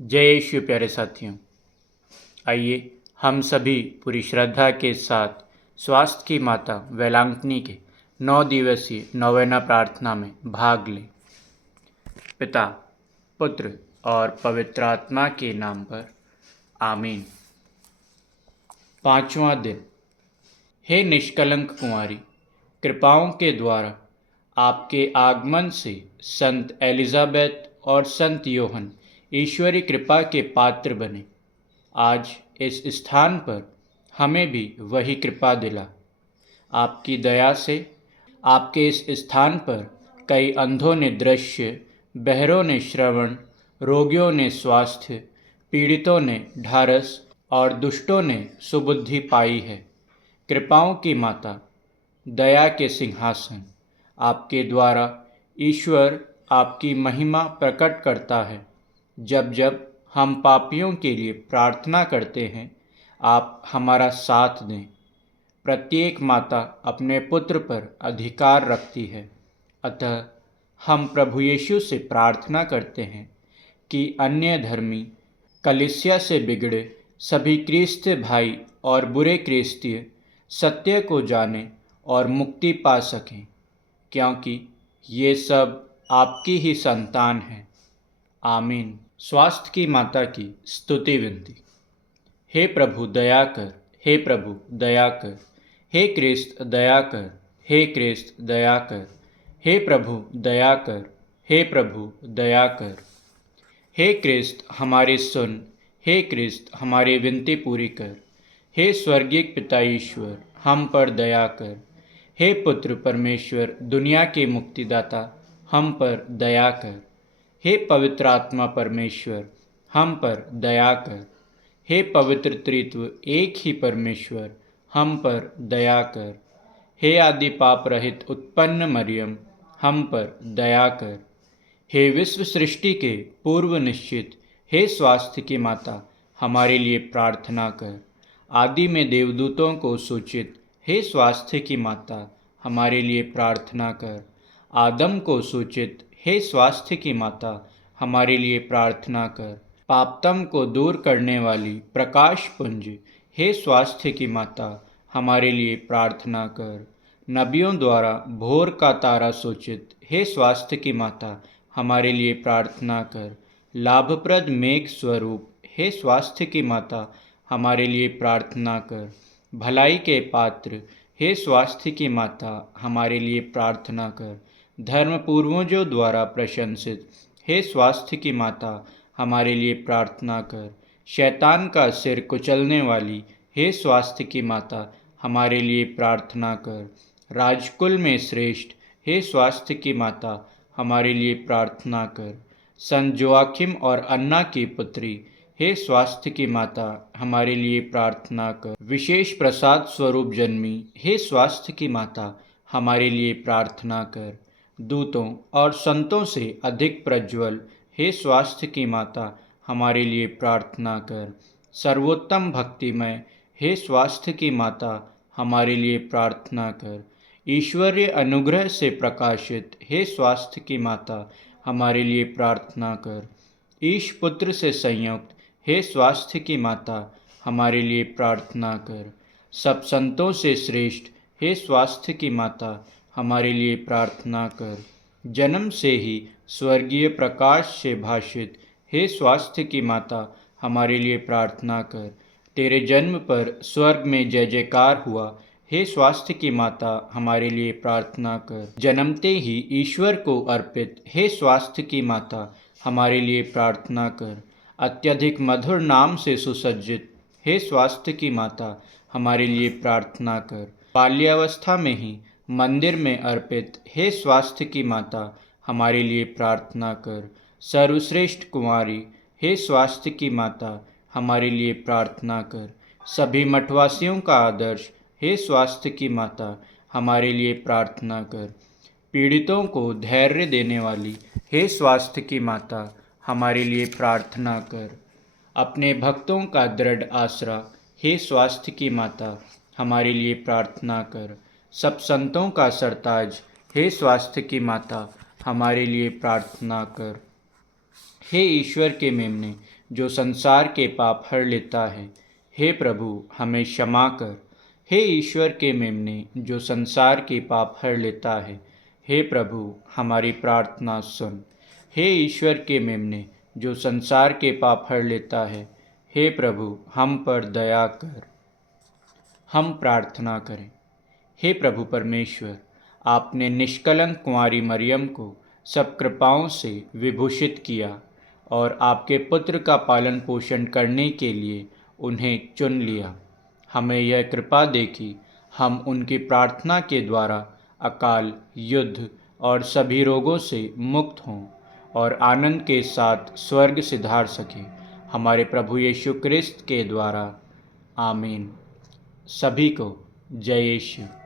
जय यीशु प्यारे साथियों, आइए हम सभी पूरी श्रद्धा के साथ स्वास्थ्य की माता वेलांकनी के 9 दिवसीय नौवेना प्रार्थना में भाग लें। पिता, पुत्र और पवित्र आत्मा के नाम पर आमीन। 5वां दिन। हे निष्कलंक कुंवारी, कृपाओं के द्वारा आपके आगमन से संत एलिजाबेथ और संत योहन ईश्वरी कृपा के पात्र बने। आज इस स्थान पर हमें भी वही कृपा दिला। आपकी दया से आपके इस स्थान पर कई अंधों ने दृश्य, बहरों ने श्रवण, रोगियों ने स्वास्थ्य, पीड़ितों ने ढारस और दुष्टों ने सुबुद्धि पाई है। कृपाओं की माता, दया के सिंहासन, आपके द्वारा ईश्वर आपकी महिमा प्रकट करता है। जब जब हम पापियों के लिए प्रार्थना करते हैं, आप हमारा साथ दें। प्रत्येक माता अपने पुत्र पर अधिकार रखती है, अतः हम प्रभु यीशु से प्रार्थना करते हैं कि अन्य धर्मी कलीसिया से बिगड़े सभी क्रिस्तीय भाई और बुरे क्रिस्तीय सत्य को जानें और मुक्ति पा सकें, क्योंकि ये सब आपकी ही संतान हैं। आमीन। स्वास्थ्य की माता की स्तुति विनती। हे प्रभु दया कर, हे प्रभु दया कर, हे क्रिस्त दया कर, हे क्रिस्त दया कर, हे प्रभु दया कर, हे प्रभु दया कर। हे क्रिस्त हमारी सुन, हे क्रिस्त हमारी विनती पूरी कर। हे स्वर्गीय पिता ईश्वर, हम पर दया कर। हे पुत्र परमेश्वर, दुनिया के मुक्तिदाता, हम पर दया कर। हे पवित्र आत्मा परमेश्वर, हम पर दया कर। हे पवित्र त्रित्व एक ही परमेश्वर, हम पर दया कर। हे आदि पाप रहित उत्पन्न मरियम, हम पर दया कर। हे विश्व सृष्टि के पूर्व निश्चित, हे स्वास्थ्य की माता, हमारे लिए प्रार्थना कर। आदि में देवदूतों को सूचित, हे स्वास्थ्य की माता, हमारे लिए प्रार्थना कर। आदम को सूचित, हे स्वास्थ्य की माता, हमारे लिए प्रार्थना कर। पापतम को दूर करने वाली प्रकाश पुंज, हे स्वास्थ्य की माता, हमारे लिए प्रार्थना कर। नबियों द्वारा भोर का तारा सूचित, हे स्वास्थ्य की माता, हमारे लिए प्रार्थना कर। लाभप्रद मेघ स्वरूप, हे स्वास्थ्य की माता, हमारे लिए प्रार्थना कर। भलाई के पात्र, हे स्वास्थ्य की माता, हमारे लिए प्रार्थना कर। धर्म पूर्वजों द्वारा प्रशंसित, हे स्वास्थ्य की माता, हमारे लिए प्रार्थना कर। शैतान का सिर कुचलने वाली, हे स्वास्थ्य की माता, हमारे लिए प्रार्थना कर। राजकुल में श्रेष्ठ, हे स्वास्थ्य की माता, हमारे लिए प्रार्थना कर। संत जोआखिम और अन्ना की पुत्री, हे स्वास्थ्य की माता, हमारे लिए प्रार्थना कर। विशेष प्रसाद स्वरूप जन्मी, हे स्वास्थ्य की माता, हमारे लिए प्रार्थना कर। दूतों और संतों से अधिक प्रज्वल, हे स्वास्थ्य की माता, हमारे लिए प्रार्थना कर। सर्वोत्तम भक्तिमय, हे स्वास्थ्य की माता, हमारे लिए प्रार्थना कर। ईश्वरीय अनुग्रह से प्रकाशित, हे स्वास्थ्य की माता, हमारे लिए प्रार्थना कर। ईश पुत्र से संयुक्त, हे स्वास्थ्य की माता, हमारे लिए प्रार्थना कर। सब संतों से श्रेष्ठ, हे स्वास्थ्य की माता, हमारे लिए प्रार्थना कर। जन्म से ही स्वर्गीय प्रकाश से भाषित, हे स्वास्थ्य की माता, हमारे लिए प्रार्थना कर। तेरे जन्म पर स्वर्ग में जय जयकार हुआ, हे स्वास्थ्य की माता, हमारे लिए प्रार्थना कर। जन्मते ही ईश्वर को अर्पित, हे स्वास्थ्य की माता, हमारे लिए प्रार्थना कर। अत्यधिक मधुर नाम से सुसज्जित, हे स्वास्थ्य की माता, हमारे लिए प्रार्थना कर। बाल्यावस्था में ही मंदिर में अर्पित, हे स्वास्थ्य की माता, हमारे लिए प्रार्थना कर। सर्वश्रेष्ठ कुंवारी, हे स्वास्थ्य की माता, हमारे लिए प्रार्थना कर। सभी मठवासियों का आदर्श, हे स्वास्थ्य की माता, हमारे लिए प्रार्थना कर। पीड़ितों को धैर्य देने वाली, हे स्वास्थ्य की माता, हमारे लिए प्रार्थना कर। अपने भक्तों का दृढ़ आसरा, हे स्वास्थ्य की माता, हमारे लिए प्रार्थना कर। सब संतों का सरताज, हे स्वास्थ्य की माता, हमारे लिए प्रार्थना कर। हे ईश्वर के मेमने, जो संसार के पाप हर लेता है, हे प्रभु हमें क्षमा कर। हे ईश्वर के मेमने, जो संसार के पाप हर लेता है, हे प्रभु हमारी प्रार्थना सुन। हे ईश्वर के मेमने, जो संसार के पाप हर लेता है, हे प्रभु हम पर दया कर। हम प्रार्थना करें। हे प्रभु परमेश्वर, आपने निष्कलंक कुंवारी मरियम को सब कृपाओं से विभूषित किया और आपके पुत्र का पालन पोषण करने के लिए उन्हें चुन लिया। हमें यह कृपा दे कि हम उनकी प्रार्थना के द्वारा अकाल, युद्ध और सभी रोगों से मुक्त हों और आनंद के साथ स्वर्ग सिधार सकें। हमारे प्रभु यीशु क्रिस्त के द्वारा। आमीन। सभी को जय यीशु।